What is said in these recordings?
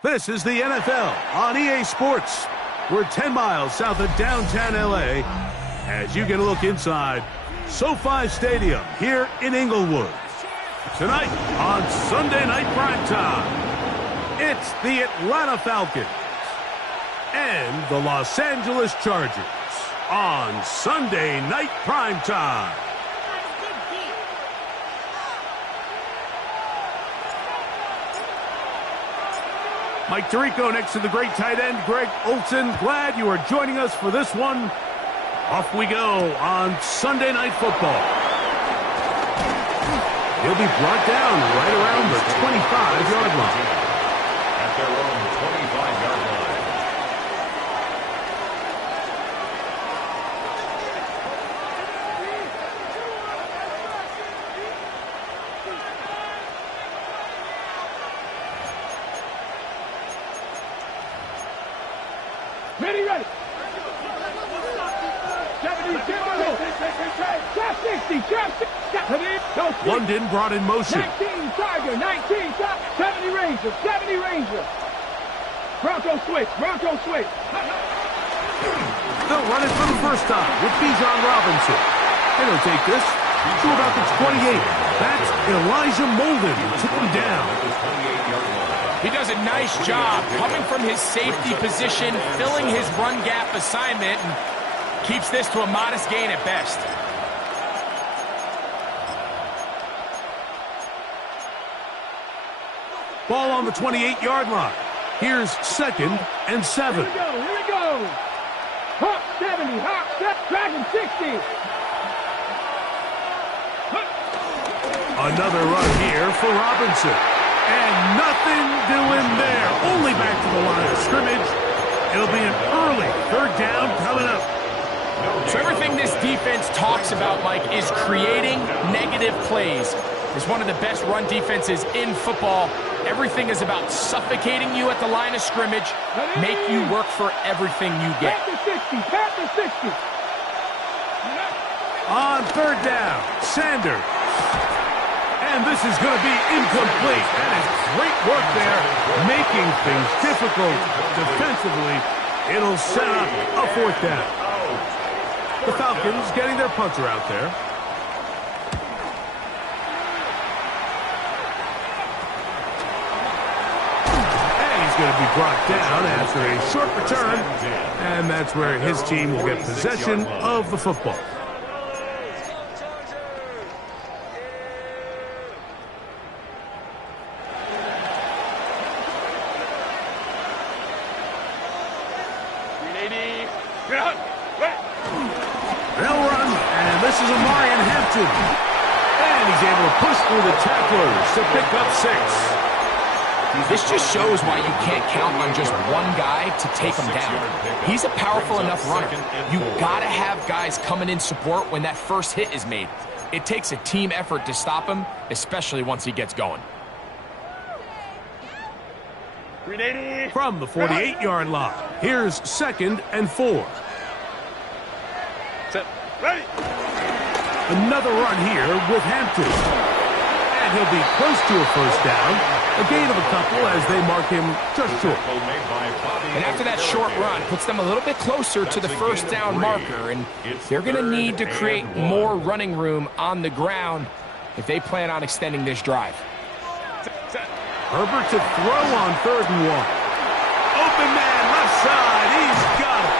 This is the NFL on EA Sports. We're 10 miles south of downtown LA as you get a look inside SoFi Stadium here in Inglewood. Tonight on Sunday Night Primetime, it's the Atlanta Falcons and the Los Angeles Chargers on Sunday Night Primetime. Mike Tirico next to the great tight end, Greg Olsen. Glad you are joining us for this one. Off we go on Sunday Night Football. He'll be brought down right around the 25-yard line. At their own 25-yard line. Ready. 70, trap 60, trap 60. London brought in motion. 19, Tiger, 19, 70 Ranger. Bronco switch. They'll run it for the first time with Bijan Robinson. And he'll take this to about the 28. That's Elijah Molden who took him down. He does a nice job coming from his safety position, filling his run gap assignment, and keeps this to a modest gain at best. Ball on the 28-yard line. Here's 2nd and 7. Here we go. Hawk 70, Dragon 60. Another run here for Robinson. And nothing doing there. Only back to the line of scrimmage. It'll be an early 3rd down coming up. So everything this defense talks about, Mike, is creating negative plays. It's one of the best run defenses in football. Everything is about suffocating you at the line of scrimmage, make you work for everything you get. Pat the 60. On 3rd down, Sanders. And this is going to be incomplete. That is great work there, making things difficult defensively. It'll set up a 4th down. The Falcons getting their punter out there. And he's going to be brought down after a short return. And that's where his team will get possession of the football. They'll run, and this is Amarian Hampton. And he's able to push through the tacklers to pick up 6. This just shows why you can't count on just one guy to take him down. He's a powerful enough runner. You gotta have guys coming in support when that first hit is made. It takes a team effort to stop him, especially once he gets going. From the 48-yard line, here's 2nd and 4. Ready. Another run here with Hampton. And he'll be close to a 1st down. A gain of a couple as they mark him just short. And after that short run, puts them a little bit closer to the 1st down marker. And they're going to need to create more running room on the ground if they plan on extending this drive. Herbert to throw on 3rd and 1. Open man, left side. He's got it.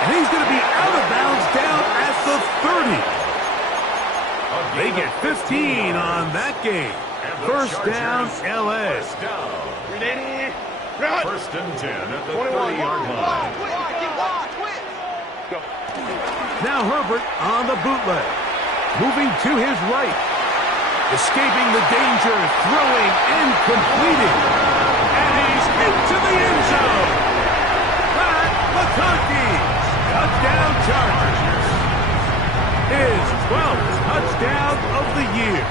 And he's going to be out of bounds down at the 30. They get 15 on that game. 1st down, L.A. 1st and 10 at the 30-yard line. Now Herbert on the bootleg. Moving to his right. Escaping the danger, throwing and completing. And he's into the end zone. Pat McConkey, touchdown Chargers. His 12th touchdown of the year.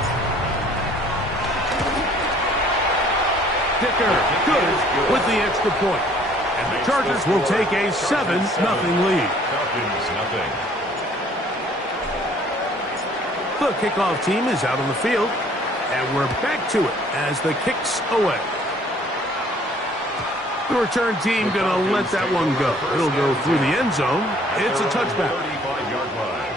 Dicker good with the extra point. And the Chargers will take a 7-0 lead. Falcons, nothing. The kickoff team is out on the field, and we're back to it as the kick's away. The return team going to let that one go. It'll go through the end zone. It's a touchback. 35-yard line.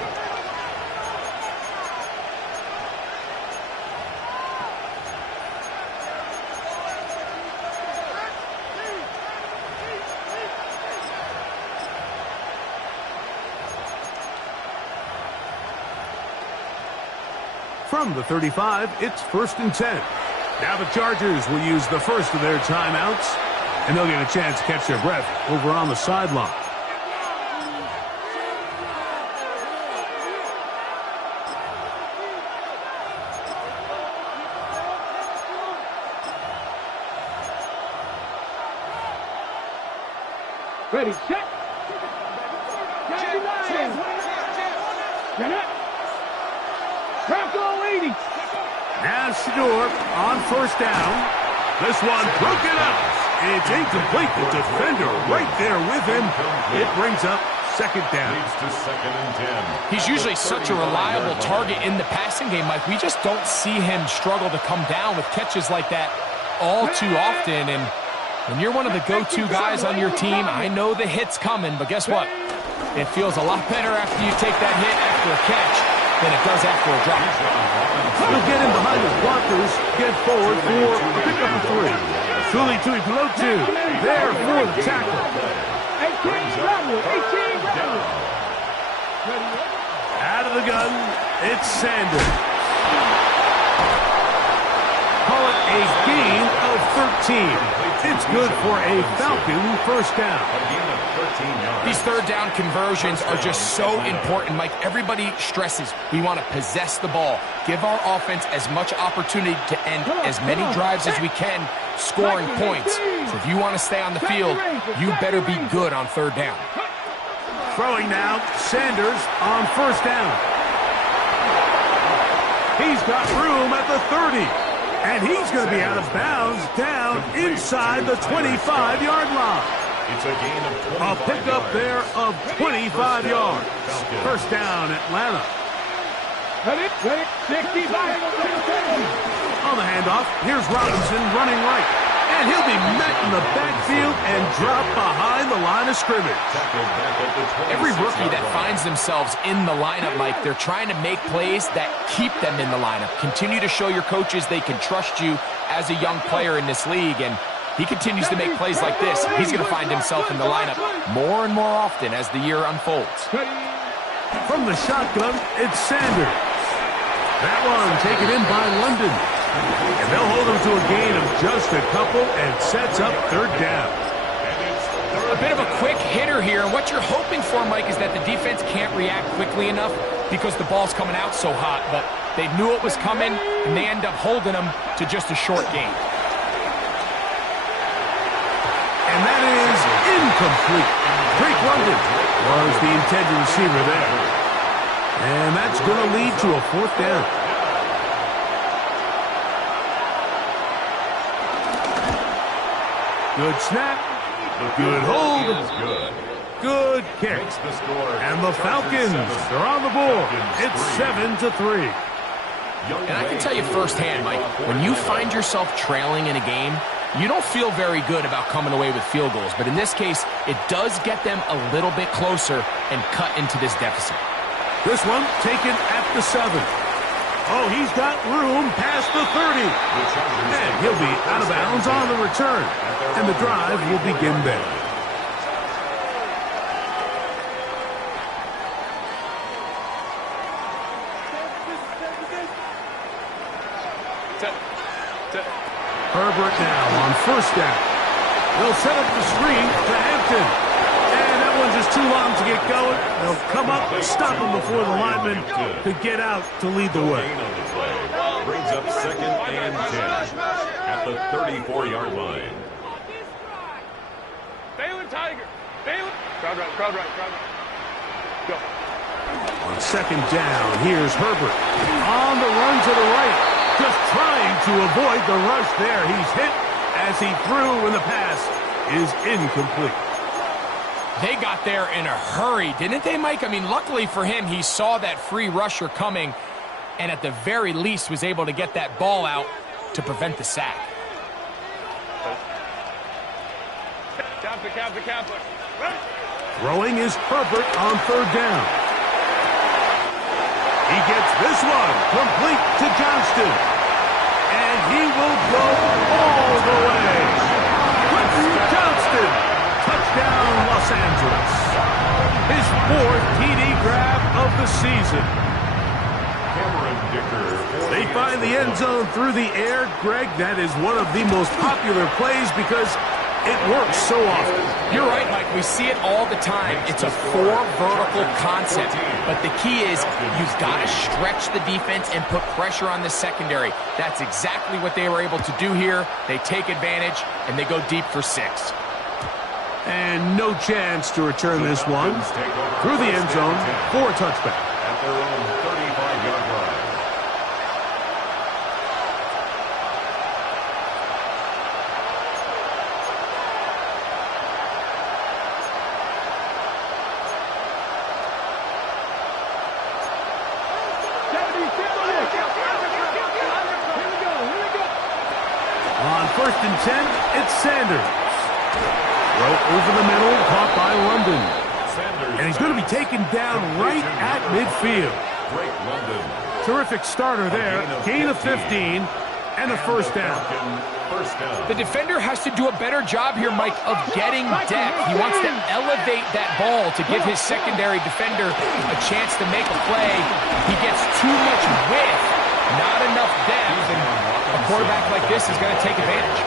From the 35, it's 1st and 10. Now the Chargers will use the first of their timeouts, and they'll get a chance to catch their breath over on the sideline. Ready, set. Get up. Bronco 80. Now Shador on 1st down. This one broken up. It's incomplete. The defender right there with him. It brings up 2nd down. Leads to 2nd and 10. He's usually such a reliable target in the passing game, Mike. We just don't see him struggle to come down with catches like that all too often. And when you're one of the go-to guys on your team, I know the hit's coming, but guess what? It feels a lot better after you take that hit after a catch than it does after a drop. He'll get in behind his blockers, get forward for a pickup of 3. Tuli Tuipulotu there for the tackle. 18 rebel. 18 rebel. Out of the gun, it's Sanders. Call it a gain of 13. It's good for a Falcon 1st down. A gain of 13 yards. These 3rd down conversions are just so important, Mike. Everybody stresses we want to possess the ball, give our offense as much opportunity to end as many drives as we can, scoring points. So if you want to stay on the field, you better be good on 3rd down. Throwing now, Sanders on 1st down. He's got room at the 30. And he's going to be out of bounds down inside the 25-yard line. It's a gain of 25 A pickup yards. there of 25 yards. 1st down, Atlanta. Ready, 65. On the handoff, here's Robinson running right. And he'll be met in the backfield and dropped behind the line of scrimmage. Tackled back at the Every 26 rookie that yard finds themselves in the lineup, Mike, they're trying to make plays that keep them in the lineup. Continue to show your coaches they can trust you as a young player in this league, and he continues to make plays like this. He's going to find himself in the lineup more and more often as the year unfolds. From the shotgun, it's Sanders. That one taken in by London. And they'll hold him to a gain of just a couple and sets up 3rd down. A bit of a quick hitter here, and what you're hoping for, Mike, is that the defense can't react quickly enough because the ball's coming out so hot, but they knew it was coming, and they end up holding them to just a short gain. And that is incomplete. Drake London was the intended receiver there. And that's going to lead to a 4th down. Good snap. Good hold. Good kick. And the Falcons are on the board. It's 7-3. And I can tell you firsthand, Mike, when you find yourself trailing in a game, you don't feel very good about coming away with field goals. But in this case, it does get them a little bit closer and cut into this deficit. This one taken at the 7. Oh, he's got room past the 30. And he'll be out of bounds on the return. And the drive will begin there. Herbert now on 1st down. They'll set up the screen to Hampton. And that one's just too long to get going. They'll come up and stop him before the lineman could get out to lead the way. Brings up 2nd and 10 at the 34-yard line. Balin Tiger. Balin. Crowd right, crowd right, crowd right. Go. On 2nd down, here's Herbert. On the run to the right. Just trying to avoid the rush there. He's hit as he threw, and the pass is incomplete. They got there in a hurry, didn't they, Mike? I mean, luckily for him, he saw that free rusher coming and at the very least was able to get that ball out to prevent the sack. Throwing is Herbert on third down. He gets this one complete to Johnston. And he will go all the way. Johnston. Touchdown, Los Angeles. His fourth TD grab of the season. They find the end zone through the air. Greg, that is one of the most popular plays because it works so often. You're right, Mike. We see it all the time. It's a four-vertical concept. But the key is you've got to stretch the defense and put pressure on the secondary. That's exactly what they were able to do here. They take advantage, and they go deep for 6. And no chance to return this one through the end zone for a touchback. At their own 35-yard line. On 1st and 10, it's Sanders. Throw over the middle, caught by London. And he's going to be taken down right at midfield. Terrific starter there. Gain of 15 and a first down. The defender has to do a better job here, Mike, of getting depth. He wants to elevate that ball to give his secondary defender a chance to make a play. He gets too much width, not enough depth, and a quarterback like this is going to take advantage.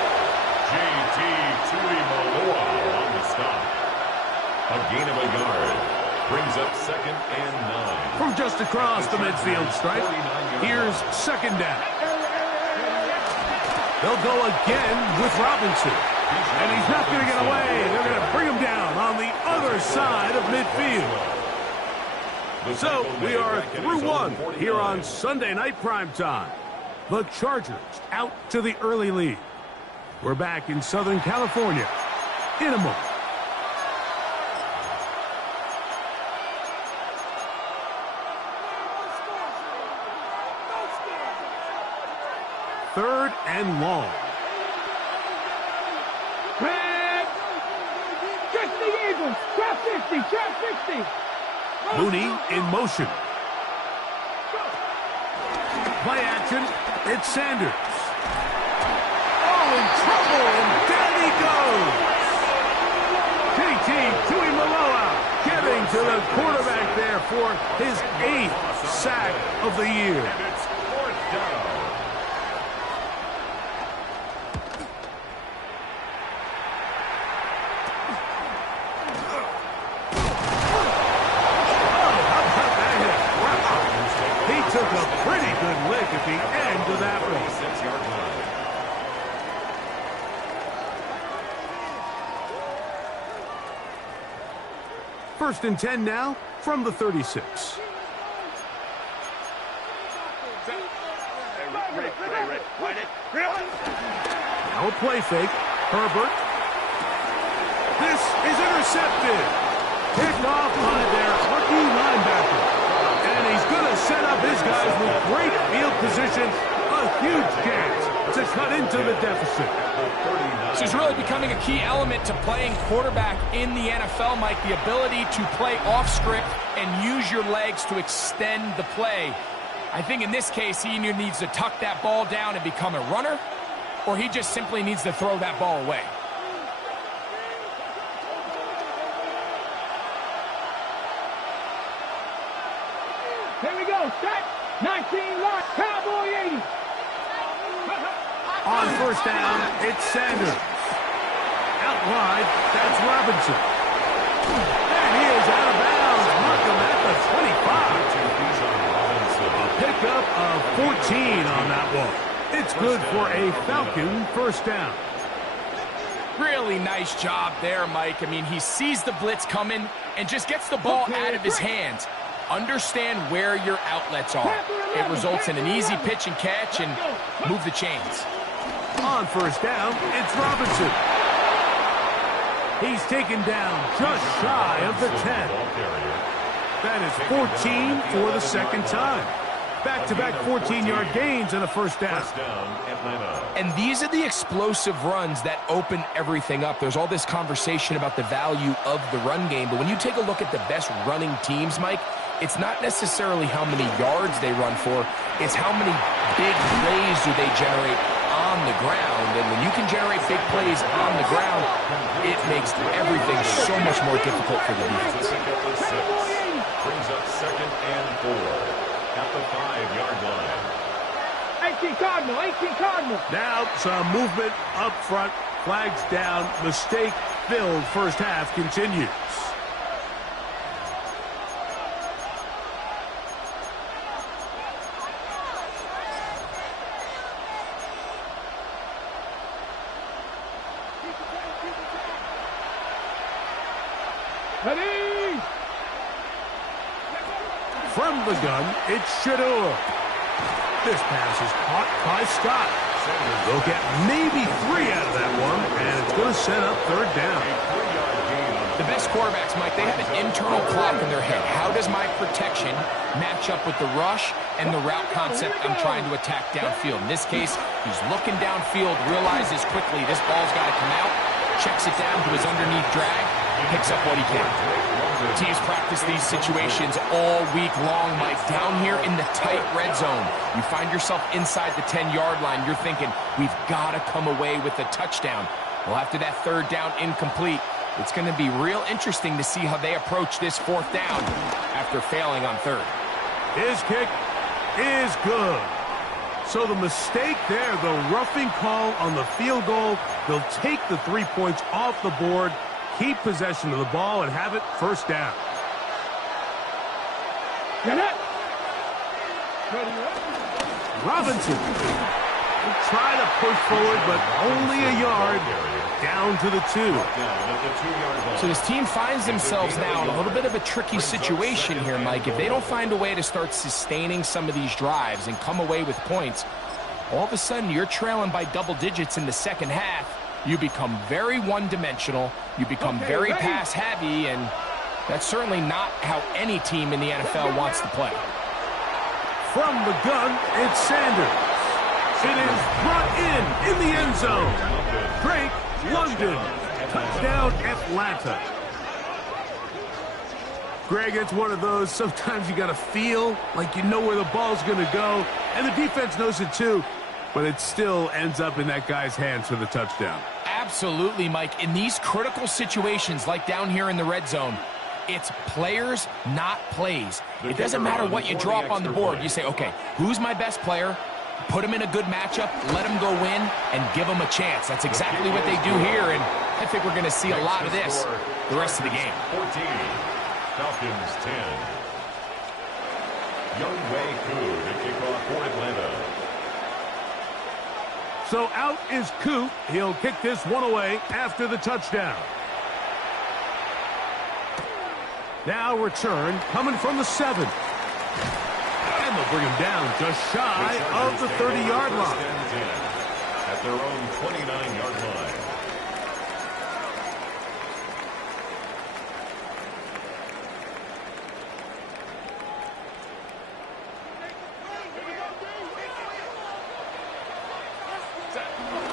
A gain of a yard. Brings up 2nd and 9. From just across the midfield stripe, here's 2nd down. They'll go again with Robinson. And he's not going to get away. They're going to bring him down on the other side of midfield. So we are through one here on Sunday Night Primetime. The Chargers out to the early lead. We're back in Southern California in a moment. Third and long. Just the Eagles. Trap 50. Trap 50. Mooney in motion. Play action. It's Sanders. Oh, in trouble, and down he goes. JT Tuimoloau getting to the quarterback there for his 8th sack of the year. And it's 4th down. Took a pretty good lick at the end of that one. 6-yard line. 1st and 10 now from the 36. Now a play fake. Herbert. This is intercepted. Picked off by their rookie linebacker. And he's going to set up his guys with great field position. A huge chance to cut into the deficit. This is really becoming a key element to playing quarterback in the NFL, Mike. The ability to play off script and use your legs to extend the play. I think in this case, he either needs to tuck that ball down and become a runner, or he just simply needs to throw that ball away. Here we go. Set. 19 line. Cowboy 80. On 1st down, it's Sanders. Out wide, that's Robinson. And he is out of bounds. Mark him at the 25. A pickup of 14 on that one. It's good for a Falcon 1st down. Really nice job there, Mike. I mean, he sees the blitz coming and just gets the ball out of his hands. Understand where your outlets are. It results in an easy pitch and catch and move the chains. On 1st down, it's Robinson. He's taken down just shy of the 10. That is 14 for the 2nd time. back-to-back 14-yard gains and a first down. First down, Atlanta. And these are the explosive runs that open everything up. There's all this conversation about the value of the run game, but when you take a look at the best running teams, Mike, it's not necessarily how many yards they run for, it's how many big plays do they generate on the ground. And when you can generate big plays on the ground, it makes everything so much more difficult for the defense. Brings up second and 4 at the 5-yard line. 18 Cardinal, 18 Cardinal. Now some movement up front, flags down, mistake-filled first half continues. Ready? From the gun, it's Shador. This pass is caught by Scott. They'll get maybe 3 out of that one, and it's going to set up third down. The best quarterbacks, Mike, they have an internal clock in their head. How does my protection match up with the rush and the route concept I'm trying to attack downfield? In this case, he's looking downfield, realizes quickly this ball's got to come out, checks it down to his underneath drag, picks up what he can. Teams practice these situations all week long, Mike. Down here in the tight red zone, you find yourself inside the 10-yard line. You're thinking, we've got to come away with a touchdown. Well, after that third down incomplete, it's going to be real interesting to see how they approach this fourth down after failing on third. His kick is good. So the mistake there, the roughing call on the field goal, they'll take the 3 points off the board, keep possession of the ball, and have it first down. Get it. Robinson will try to push forward, but only a yard down to the 2. So this team finds themselves now in a little bit of a tricky situation here, Mike. If they don't find a way to start sustaining some of these drives and come away with points, all of a sudden you're trailing by double digits in the second half. You become very one-dimensional, you become very pass-heavy, and that's certainly not how any team in the NFL wants to play. From the gun, it's Sanders. It is brought in the end zone. Drake London, touchdown Atlanta. Greg, it's one of those, sometimes you got to feel like you know where the ball's going to go, and the defense knows it too, but it still ends up in that guy's hands for the touchdown. Absolutely, Mike. In these critical situations, like down here in the red zone, it's players, not plays. It doesn't matter what you drop on the board. You say, okay, who's my best player? Put him in a good matchup, let him go win, and give him a chance. That's exactly what they do here, and I think we're going to see a lot of this the rest of the game. 14, Falcons 10. Young Wei Koo to kick off for Atlanta. So out is Coop. He'll kick this one away after the touchdown. Now return coming from the 7. And they'll bring him down just shy of the 30-yard line. At their own 29-yard line.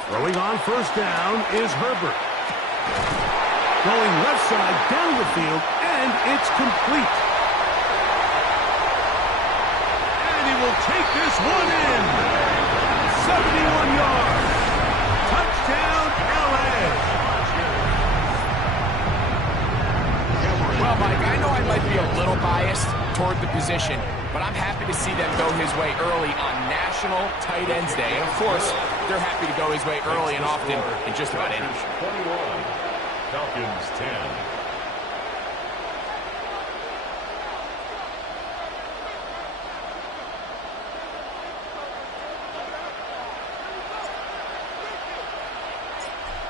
Throwing on first down is Herbert. Going left side down the field, and it's complete. And he will take this one in. 71 yards. Touchdown, L.A. Well, Mike, I know I might be a little biased toward the position, but I'm happy to see them go his way early on National Tight Ends Day. And, of course, they're happy to go his way early and often in just about any. 21, Falcons 10.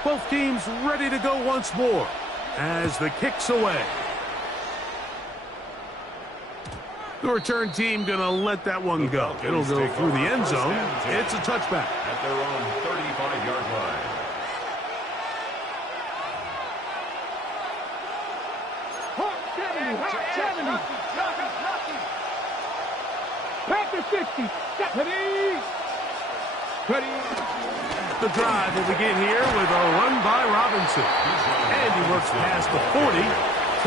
Both teams ready to go once more as the kick's away. The return team going to let that one go. It'll go through the end zone. It's a touchback. At their own 35-yard line. Hawk 70, Hawk 70. Pack the 60. Ready. Ready. The drive will begin here with a run by Robinson. And he works past the 40,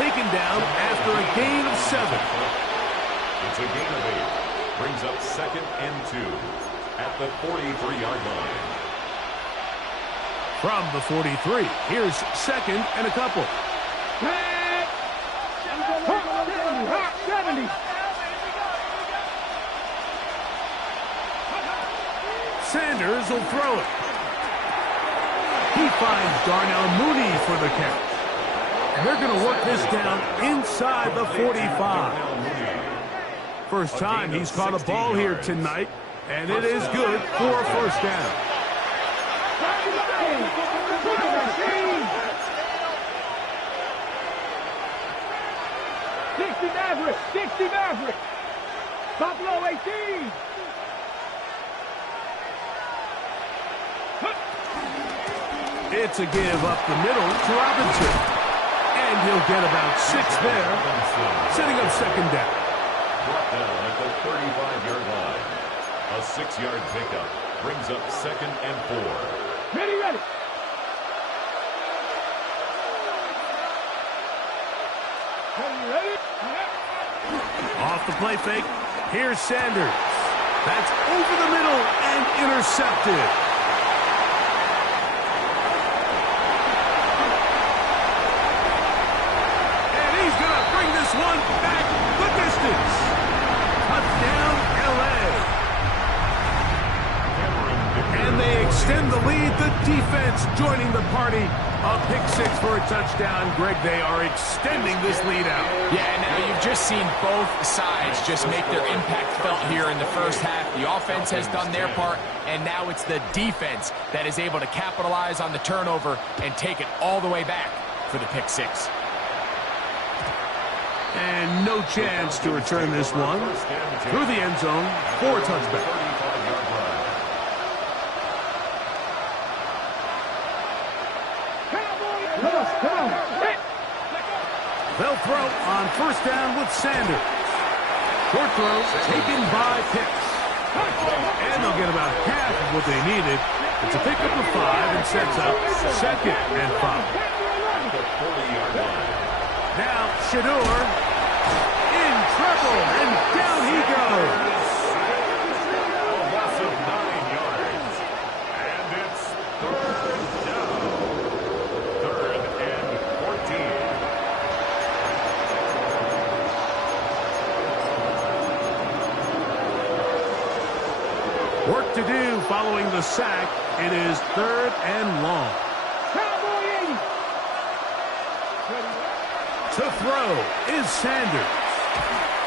taken down after a gain of 7. It's a gain of 8. Brings up 2nd and 2 at the 43-yard line. From the 43, here's 2nd and a couple. 70. Sanders will throw it. He finds Darnell Mooney for the catch. And they're going to work this down inside the 45. First time he's caught a ball here tonight, and it is good for a first down. 60 Maverick. Buffalo 18. It's a give up the middle to Robinson. And he'll get about 6 there, setting up 2nd down. Brought down at the 35-yard line. A 6-yard pickup brings up 2nd and 4. Ready. Ready. Off the play fake, here's Sanders. That's over the middle and intercepted. And he's going to bring this one back the distance. Touchdown, L.A. And they extend the lead. The defense joining the party. A pick 6 for a touchdown. Greg, they are extending this lead out. Yeah, now you've just seen both sides just make their impact felt here in the first half. The offense has done their part, and now it's the defense that is able to capitalize on the turnover and take it all the way back for the pick 6. And no chance to return this one through the end zone for a touchback. They'll throw on first down with Sanders. Short throw taken by Pitts. And they'll get about half of what they needed. It's a pickup of 5 and sets up 2nd and 5. Now Shador in trouble, and down he goes. A loss of 9 yards. And it's 3rd down. 3rd and 14. Work to do following the sack. It is 3rd and long. To throw is Sanders.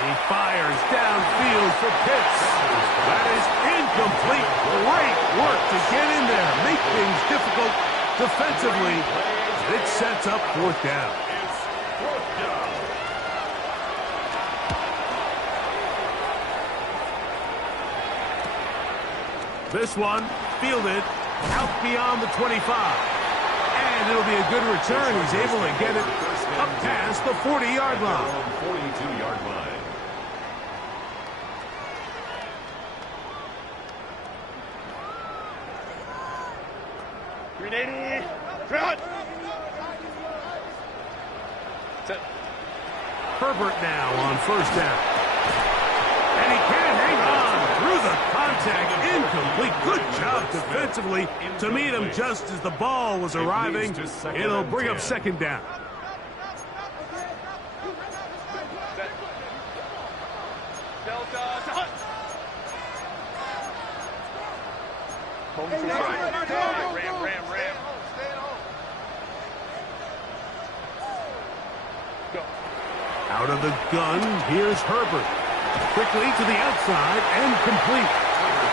He fires downfield for Pitts. That is incomplete. Great work to get in there. Make things difficult defensively. It sets up 4th down. It's 4th down. This one fielded out beyond the 25. And it'll be a good return. He's able to get it up past the 40-yard line. 42-yard line. Herbert now on first down. And he can't hang on through the contact. Incomplete. Good job defensively to meet him just as the ball was arriving. It'll bring up 2nd down. Out of the gun, here's Herbert. Quickly to the outside and complete.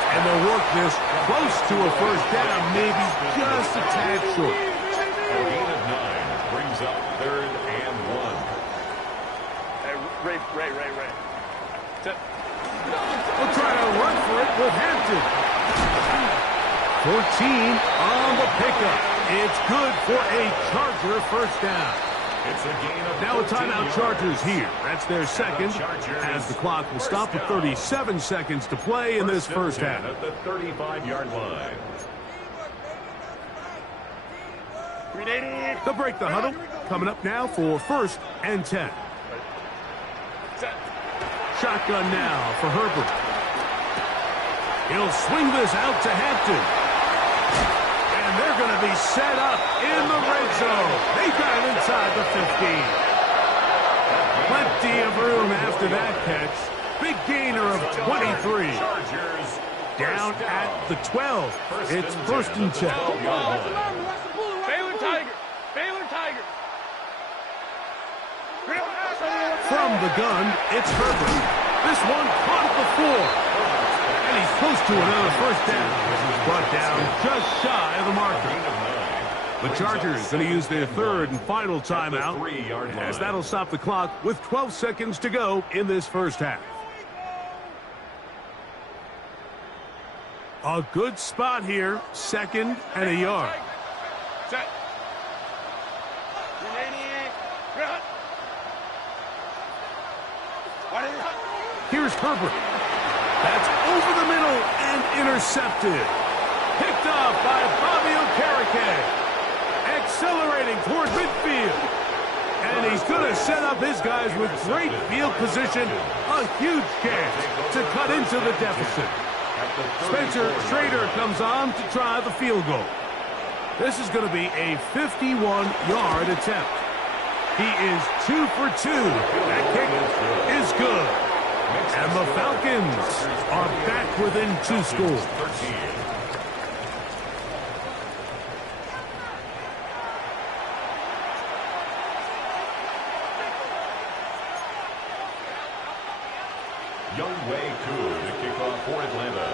And they'll work this close to a first down, maybe just a tad short. A gain of 9 brings up 3rd and 1. Hey, Ray. We'll try to run for it with Hampton. 14 on the pickup. It's good for a Charger first down. It's a gain of Now a 13 timeout yards. Chargers here. That's their second, as the clock will stop with 37 seconds to play in this first half. At the 35-yard line. They'll break the huddle. Coming up now for 1st and 10. Shotgun now for Herbert. He'll swing this out to Hampton. And they're going to be set up in the red zone. They got it inside the 15. Plenty of room after that catch. Big gainer of 23. Chargers Down at the 12. It's 1st and 10. Baylor Tiger. Baylor Tiger. From the gun, it's Herbert. This one caught at the 4. And he's close to another first down. Brought down just shy of the marker. The Chargers going to use their 3rd and final timeout, as that'll stop the clock with 12 seconds to go in this first half. A good spot here, 2nd and a yard. Set. Here's Herbert. That's over the middle and intercepted. Picked off by Bobby Okereke. Accelerating toward midfield. And he's going to set up his guys with great field position. A huge chance to cut into the deficit. Spencer Schrader comes on to try the field goal. This is going to be a 51-yard attempt. He is 2 for 2. That kick is good. And the Falcons are back within 2 scores. Young Wei Koo to kick off for Atlanta.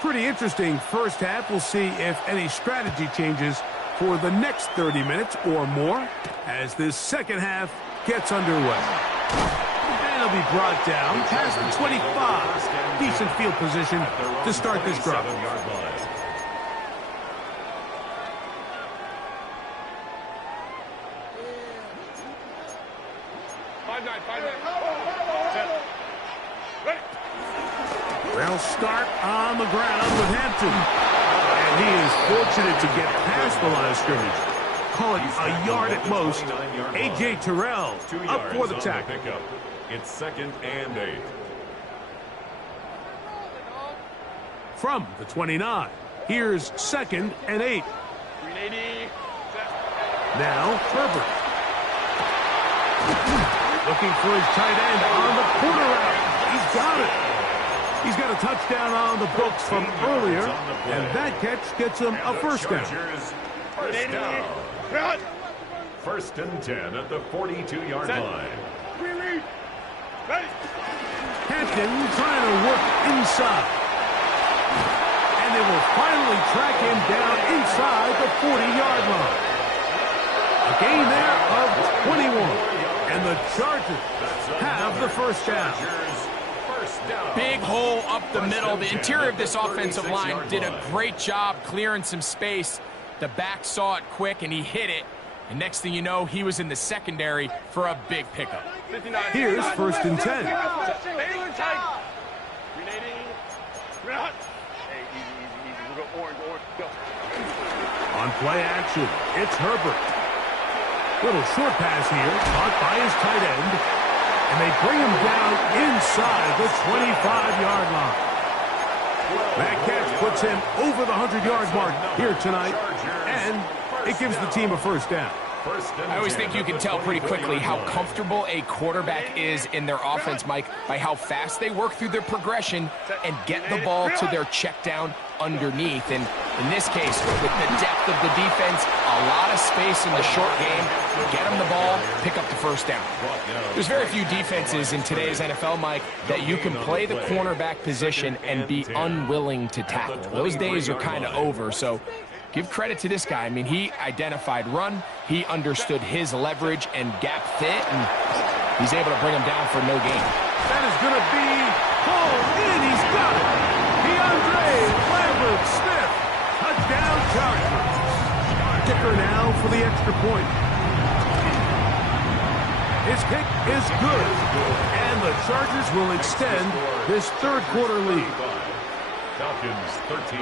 Pretty interesting first half. We'll see if any strategy changes for the next 30 minutes or more as this second half gets underway. And he'll be brought down past the 25. Decent field position to start this drive. 7-yard line. They'll start on the ground with Hampton. And he is fortunate to get past the line of scrimmage. Call it a yard at most. A.J. Terrell 2 up yards for the on tackle. pickup. It's 2nd and 8. From the 29, here's 2nd and 8. Now Herbert. Looking for his tight end on the corner route. He's got it. He's got a touchdown on the books from earlier, and that catch gets him a first down. Chargers, first down. 1st and 10 at the 42-yard line. Hampton trying to work inside. And they will finally track him down inside the 40-yard line. A gain there of 21. And the Chargers have the first down. Big hole up the middle. The interior of this offensive line did a great job clearing some space. The back saw it quick, and he hit it. And next thing you know, he was in the secondary for a big pickup. Here's 1st and 10. Baylor Tiger. On play action, it's Herbert. Little short pass here, caught by his tight end. And they bring him down inside the 25-yard line. That catch puts him over the 100-yard mark here tonight. And it gives the team a first down. I always think you can tell pretty quickly how comfortable a quarterback is in their offense, Mike, by how fast they work through their progression and get the ball to their check down underneath. And in this case, with the depth of the defense, a lot of space in the short game, get them the ball, pick up the first down. There's very few defenses in today's NFL, Mike, that you can play the cornerback position and be unwilling to tackle. Those days are kind of over, so give credit to this guy. I mean, he identified run, he understood his leverage and gap fit, and he's able to bring him down for no gain. That is going to be pulled in. He's got it. DeAndre Lambert-Smith. Touchdown Chargers. Kicker now the extra point. His kick is good, and the Chargers will extend this third quarter lead. Falcons 13.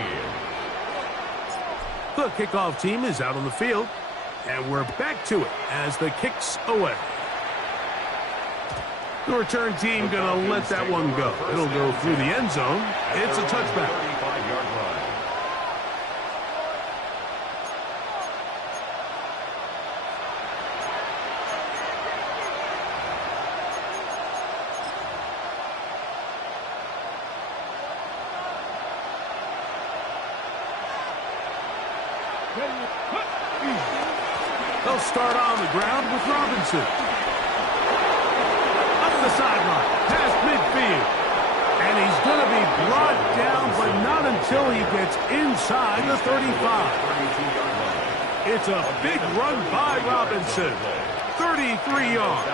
The kickoff team is out on the field, and we're back to it as the kick's away. The return team going to let that one go. It'll go through the end zone. It's a touchback. 35-yard line. They'll start on the ground with Robinson. Up the sideline, past midfield. And he's going to be brought down, but not until he gets inside the 35. It's a big run by Robinson. 33 yards.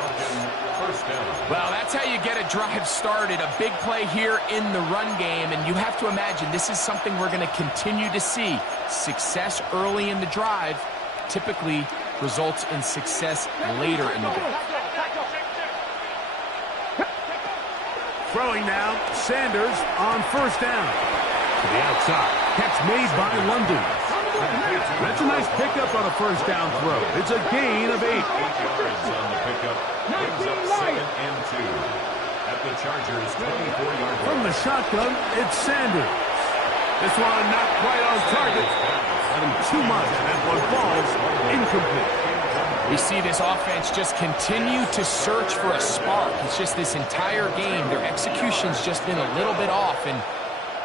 Well, that's how you get a drive started. A big play here in the run game, and you have to imagine this is something we're going to continue to see. Success early in the drive typically results in success later in the game. Throwing now, Sanders on first down. To the outside. Catch made by London. That's a nice pickup on a first down throw. It's a gain of 8. 8 yards on the pickup. Brings up 2nd and 2. At the Chargers 24-yard line. From the shotgun, it's Sanders. This one not quite on target. Let him too much. That one falls incomplete. We see this offense just continue to search for a spark. It's just this entire game, their execution's just been a little bit off, and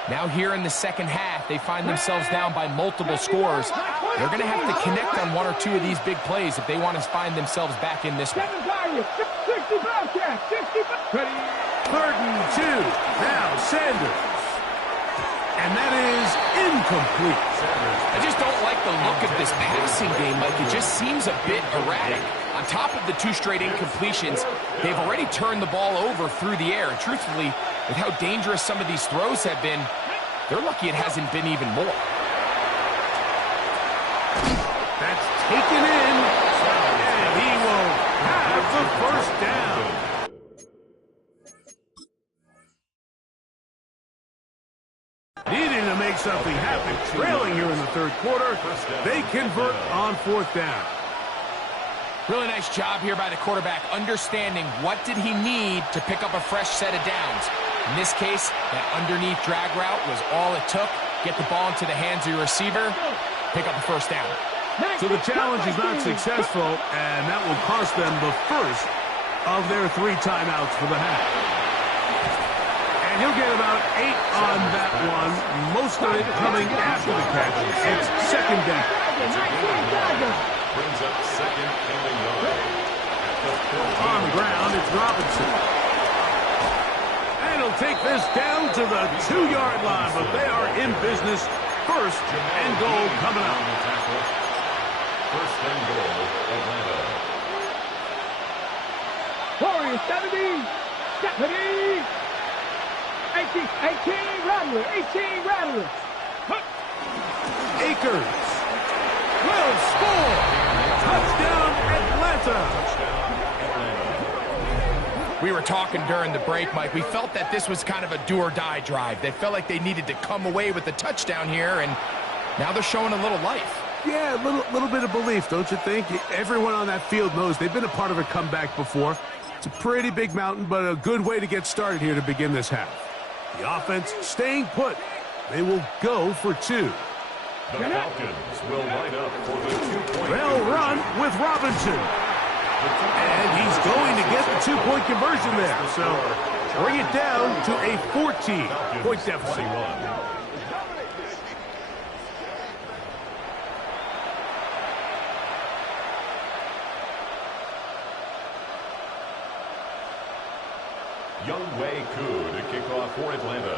now here in the second half, they find themselves down by multiple scores. They're going to have to connect on one or two of these big plays if they want to find themselves back in this one. 3rd and 2. Now Sanders. And that is incomplete. I just don't like the look of this passing game, Mike. It just seems a bit erratic. On top of the 2 straight incompletions, they've already turned the ball over through the air. And truthfully, with how dangerous some of these throws have been, they're lucky it hasn't been even more. That's taken in, and he will have the first down. Needing to make something happen, trailing here in the third quarter, they convert on 4th down. Really nice job here by the quarterback, understanding what did he need to pick up a fresh set of downs. In this case, that underneath drag route was all it took. Get the ball into the hands of your receiver, pick up a first down. So the challenge is not successful, and that will cost them the first of their 3 timeouts for the half. And he'll get about 8 on that one, most of it coming after the catch. It's 2nd down. Brings up 2nd and a yard. On the ground, it's Robinson. And he'll take this down to the 2-yard line, but they are in business. 1st and goal coming up. 1st and goal, Atlanta. Warriors 70. 18 Rattler. 18 Rattler. Akers will score. Touchdown, Atlanta. We were talking during the break, Mike. We felt that this was kind of a do-or-die drive. They felt like they needed to come away with the touchdown here, and now they're showing a little life. Yeah, a little bit of belief, don't you think? Everyone on that field knows they've been a part of a comeback before. It's a pretty big mountain, but a good way to get started here to begin this half. The offense staying put. They will go for 2. The Falcons will line up for the 2-point. They'll run with Robinson. And he's going to get the 2-point conversion there. So bring it down to a 14-point deficit. Younghoe Koo to kick off for Atlanta.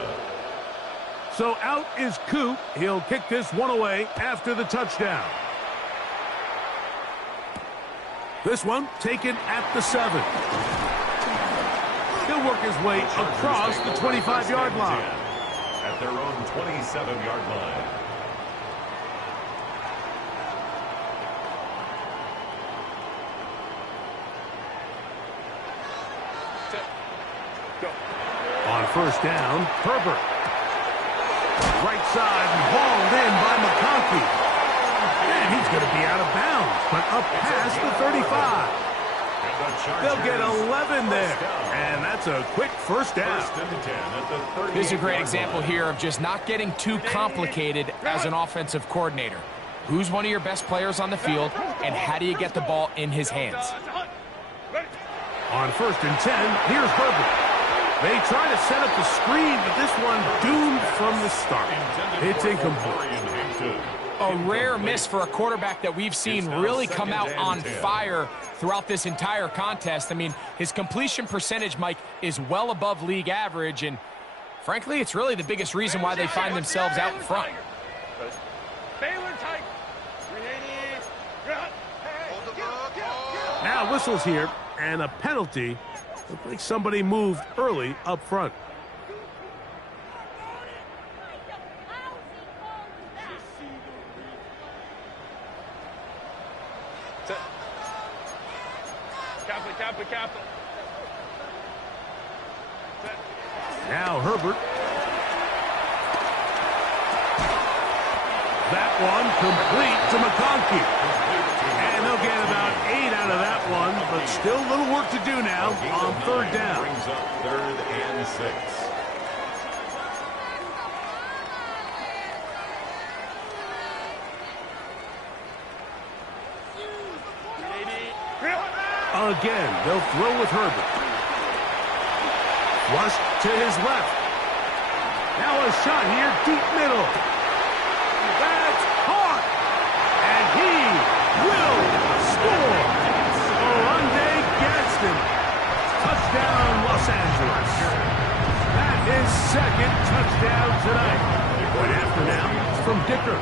So out is Koo. He'll kick this one away after the touchdown. This one taken at the 7. He'll work his way across the 25-yard line. At their own 27-yard line. first down, Herbert. Right side and hauled in by McConkey. And he's going to be out of bounds, but up past the 35. They'll get 11 there, and that's a quick first down. This is a great example here of just not getting too complicated as an offensive coordinator. Who's one of your best players on the field, and how do you get the ball in his hands? On 1st and 10, here's Herbert. They try to set up the screen, but this one doomed from the start. It's incomplete. A rare miss for a quarterback that we've seen really come out on fire throughout this entire contest. I mean, his completion percentage, Mike, is well above league average, and frankly, it's really the biggest reason why they find themselves out in front. Now whistles here, and a penalty. Looks like somebody moved early up front. Now Herbert. That one complete to McConkey. And they'll get about 8 out of that one, but still a little work to do now on 3rd down. Brings up 3rd and 6. Again, they'll throw with Herbert. Flush to his left. Now a shot here, deep middle. That's caught. And he will score. Orlando Gadsden. Touchdown, Los Angeles. That is 2nd touchdown tonight. Right after now, it's from Dicker.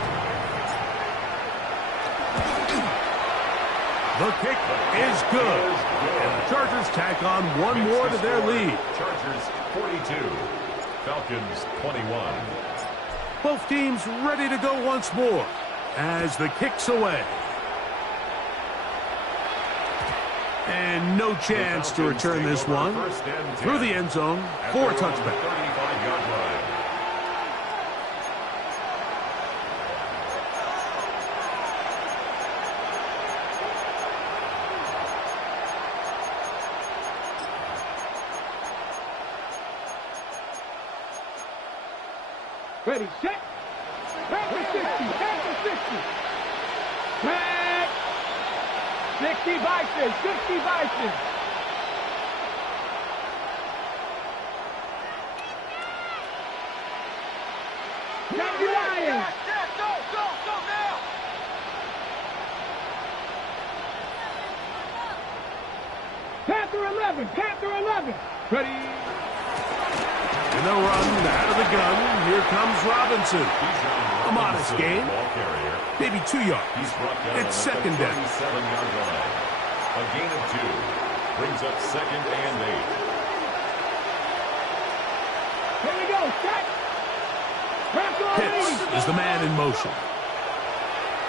The kick is good. And the Chargers tack on one more to their lead. Chargers 42, Falcons 21. Both teams ready to go once more as the kick's away. And no chance to return this one. Through the end zone for a touchback. 35-yard line. Ready, set. Back to 60, back to 60. Back. 60 Bison, 60 Bison. County Lions. Go now. Panther 11, Panther 11. Ready. And they'll run out of the gun. Here comes Robinson. A modest gain. Maybe 2 yards. It's 2nd down. 7-yard line. A gain of 2. Brings up 2nd and 8. Here we go. Set. Pitts is the man in motion.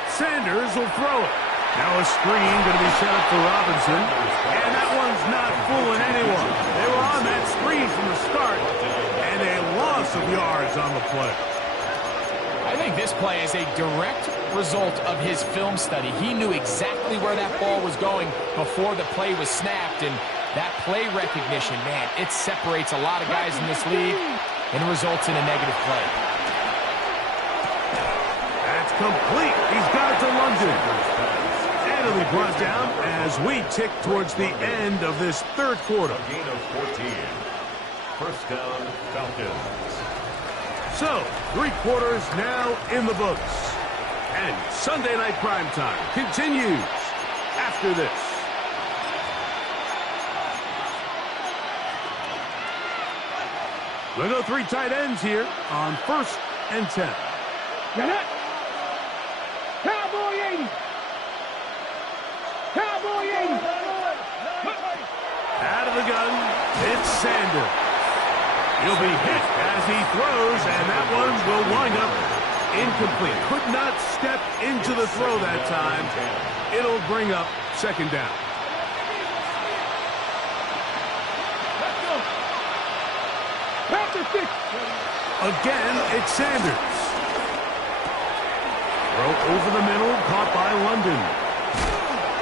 Sanders will throw it. Now a screen going to be set up for Robinson. And that one's not fooling anyone. They were on that screen from the start. And a loss of yards on the play. I think this play is a direct result of his film study. He knew exactly where that ball was going before the play was snapped, and that play recognition, man, it separates a lot of guys in this league and results in a negative play. That's complete. He's got it to London. And it'll be brought down as we tick towards the end of this 3rd quarter. A gain of 14. First down, Falcons. So, 3 quarters now in the books. And Sunday Night Primetime continues after this. We'll go 3 tight ends here on 1st and 10. Get it. Cowboy 80. Cowboy 80. Out of the gun, it's Sanders. He'll be hit as he throws, and that one will wind up incomplete. Could not step into the throw that time. It'll bring up 2nd down. Let's go. Again, it's Sanders. Throw over the middle, caught by London.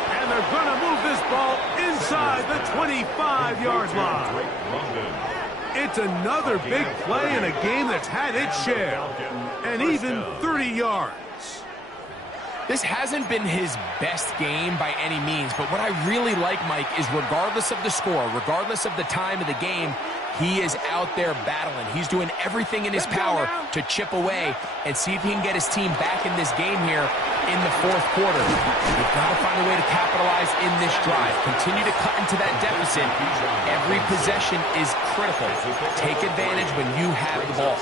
And they're going to move this ball inside the 25-yard line. It's another big play in a game that's had its share. And even 30 yards. This hasn't been his best game by any means, but what I really like, Mike, is regardless of the score, regardless of the time of the game, he is out there battling. He's doing everything in his power to chip away and see if he can get his team back in this game here in the fourth quarter. You've got to find a way to capitalize in this drive. Continue to cut into that deficit. Every possession is critical. Take advantage when you have the ball.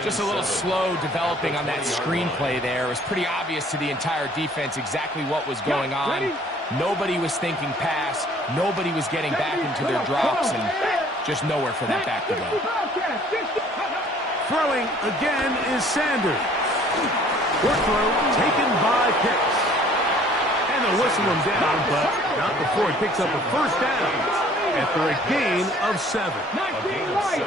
Just a little slow developing on that screenplay there. It was pretty obvious to the entire defense exactly what was going on. Nobody was thinking pass. Nobody was getting back into their drops, and just nowhere for that back to go. Throwing again is Sanders. Work throw taken by Pitts. And they'll whistle him down, but not before he picks up a first down after a gain of 7. A gain of 7.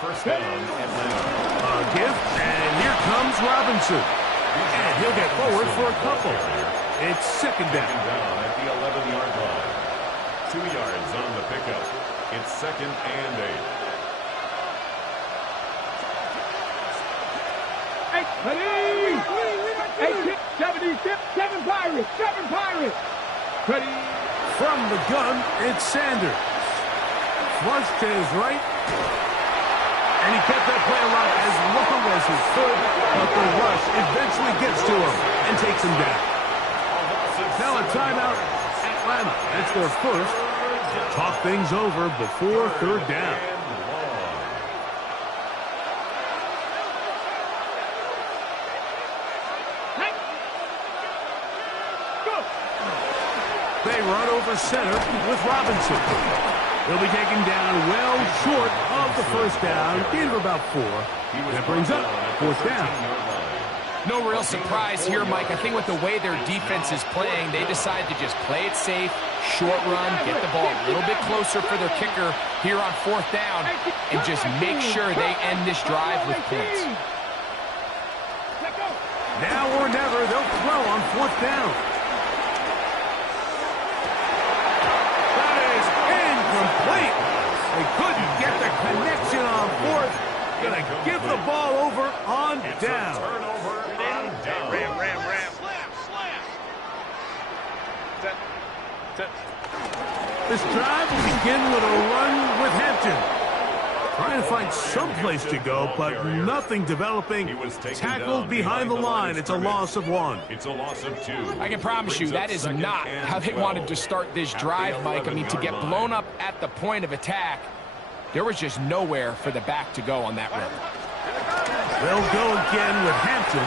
First down, Atlanta. A gift, and here comes Robinson. And he'll get forward for a couple. It's second down. At the 11-yard line. 2 yards on the pickup. It's second and 8. Seven Pirates. Ready. From the gun, it's Sanders. Flush to his right. And he kept that play alive as long as he could. But the rush eventually gets to him and takes him down. Now a timeout. Atlanta. That's their first. Talk things over before third down. They run over center with Robinson. He'll be taken down well short of the first down. Gain of about 4. That brings up fourth down. No real surprise here, Mike. I think with the way their defense is playing, they decide to just play it safe, short run, get the ball a little bit closer for their kicker here on fourth down, and just make sure they end this drive with points. Now or never, they'll throw on fourth down. That is incomplete. They couldn't get the connection on fourth. Gonna give the ball over on down. Turnover on down. Ram. This drive will begin with a run with Hampton. Trying to find some place to go, but nothing developing. Tackled behind the line. It's a loss of 1. It's a loss of 2. I can promise you that is not how they wanted to start this drive, Mike. I mean, to get blown up at the point of attack, there was just nowhere for the back to go on that run. They'll go again with Hampton.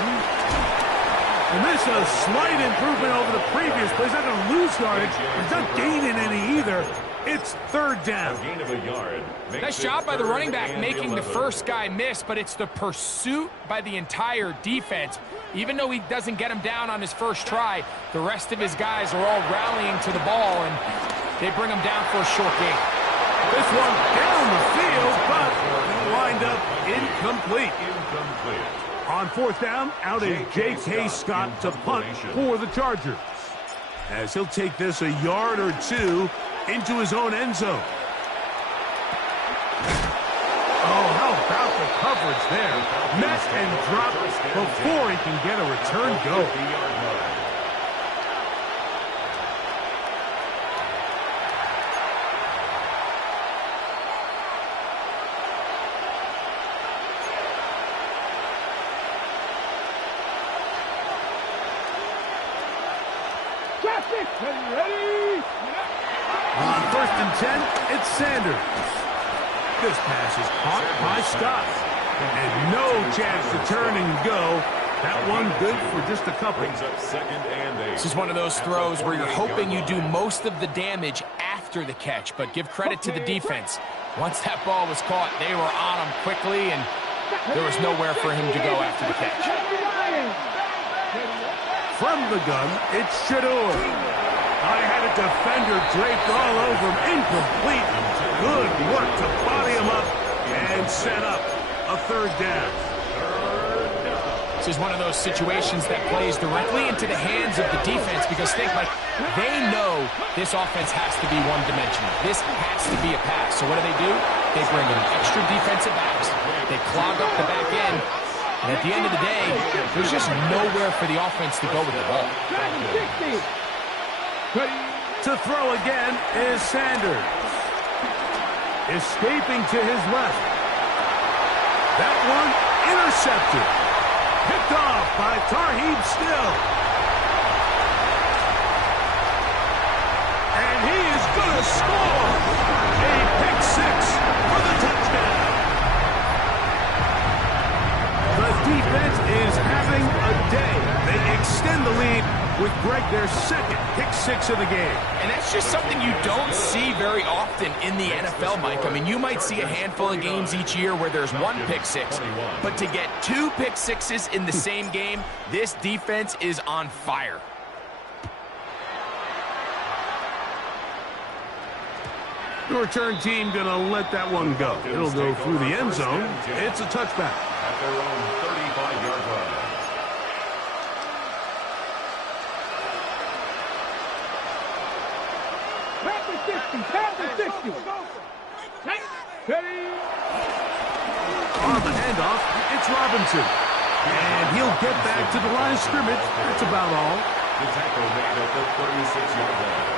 And this is a slight improvement over the previous play. He's not going to lose yardage. He's not gaining any either. It's third down. A gain of a yard. Nice job by the running back making the first guy miss, but it's the pursuit by the entire defense. Even though he doesn't get him down on his first try, the rest of his guys are all rallying to the ball, and they bring him down for a short gain. This one down the field, but wind up incomplete. On fourth down, out is J.K. Scott to punt for the Chargers. As he'll take this a yard or 2 into his own end zone. Oh, how about the coverage there? Met and dropped before he can get a return go. Ready? On first and 10, it's Sanders. This pass is caught by Scott. And no chance to turn and go. That one good for just a couple. This is one of those throws where you're hoping you do most of the damage after the catch, but give credit to the defense. Once that ball was caught, they were on him quickly, and there was nowhere for him to go after the catch. From the gun, it's Shador. I had a defender draped all over him. Incomplete. Good work to body him up and set up. a third down. This is one of those situations that plays directly into the hands of the defense because think, like, they know this offense has to be one-dimensional. This has to be a pass. So what do? They bring in extra defensive backs. They clog up the back end. And at the end of the day, there's just nowhere for the offense to go with the ball. To throw again is Sanders. Escaping to his left. That one intercepted. Picked off by Tarheeb Still. And he is going to score. A pick six for the touchdown. The defense is having a day. They extend the lead with Greg their second pick six of the game. And that's just something you don't see very often in the NFL, Mike. I mean, you might see a handful of games each year where there's one pick six, but to get two pick sixes in the same game, this defense is on fire. The return team going to let that one go. It'll go through the end zone. It's a touchback. At their own 35-yard line. On the handoff, it's Robinson. And he'll get back to the line of scrimmage. That's about all. The tackle made at the 36-yard line.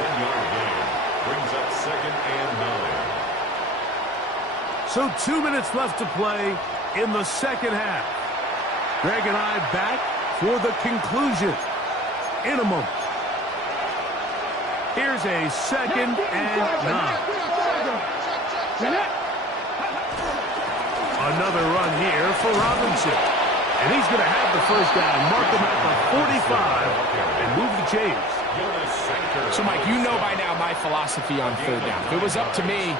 1 yard gain. Brings up 2nd and 9. So 2 minutes left to play in the second half. Greg and I back for the conclusion in a moment. Here's a 2nd and 9. Another run here for Robinson. And he's going to have the first down. Mark him at the 45 and move the chains. So, Mike, you know by now my philosophy on third down. If it was up to me,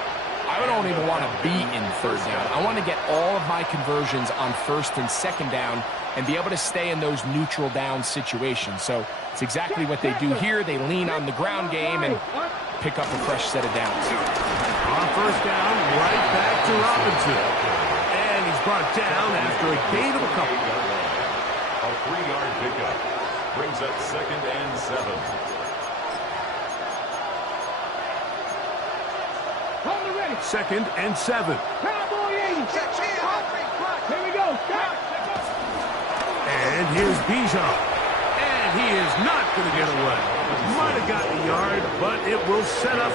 I don't even want to be in third down. I want to get all of my conversions on first and second down and be able to stay in those neutral down situations. So it's exactly what they do here. They lean on the ground game and pick up a fresh set of downs. On first down, right back to Robinson. And he's brought down after a gain of a couple. A 3-yard pickup. Brings up 2nd and 7. Second and 7. Here we go. And here's Bijan. And he is not going to get away. Might have gotten a yard, but it will set up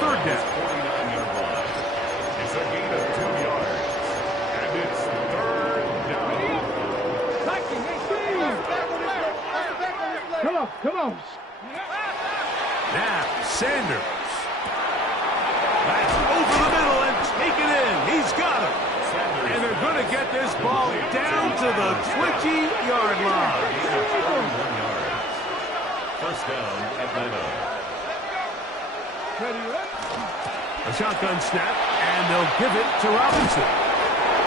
third down. 49-yard line. It's a gain of 2 yards. And it's third down. Come on. Now, Sanders. That's over the middle and take it in. He's got it. And they're going to get this ball down to the 20-yard line. First down, Atlanta. A shotgun snap, and they'll give it to Robinson.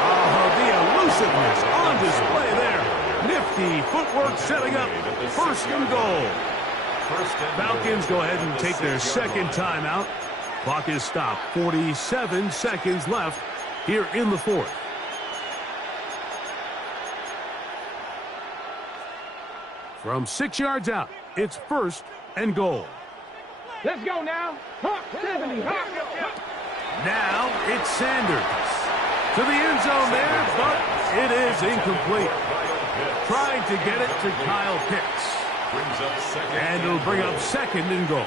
Oh, the elusiveness on display there. Nifty footwork setting up first and goal. Falcons go ahead and take their second timeout. Clock is stopped. 47 seconds left here in the fourth. From 6 yards out, it's first and goal. Let's go now. 70. Now it's Sanders. To the end zone there, but it is incomplete. Trying to get it to Kyle Pitts. And it'll bring up second and goal.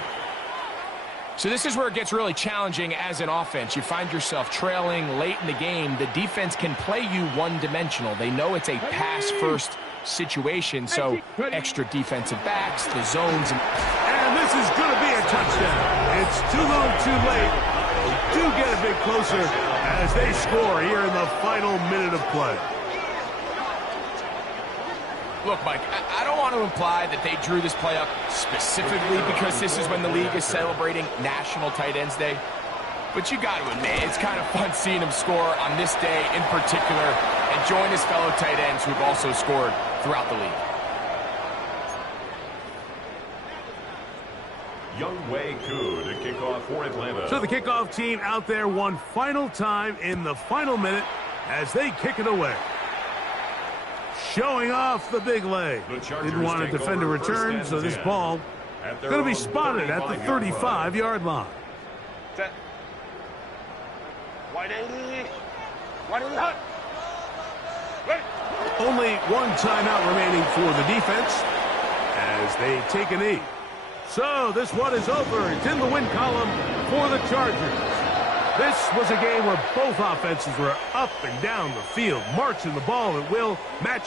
So this is where it gets really challenging as an offense. You find yourself trailing late in the game. The defense can play you one-dimensional. They know it's a pass-first situation, so extra defensive backs, the zones. And this is going to be a touchdown. It's too little too late. We do get a bit closer as they score here in the final minute of play. Look, Mike, I don't want to imply that they drew this play up specifically because this is when the league is celebrating National Tight Ends Day. But you got to admit, it's kind of fun seeing him score on this day in particular and join his fellow tight ends who've also scored throughout the league. Younghoe Koo to kick off for Atlanta. So the kickoff team out there one final time in the final minute. as they kick it away. Showing off the big leg. Didn't want to defend a return, so this ball going to be spotted at the 35-yard line. Set. Wide 80. Wide 80 hut. Ready. Only one timeout remaining for the defense as they take a knee. So this one is over. It's in the win column for the Chargers. This was a game where both offenses were up and down the field, marching the ball at will, match.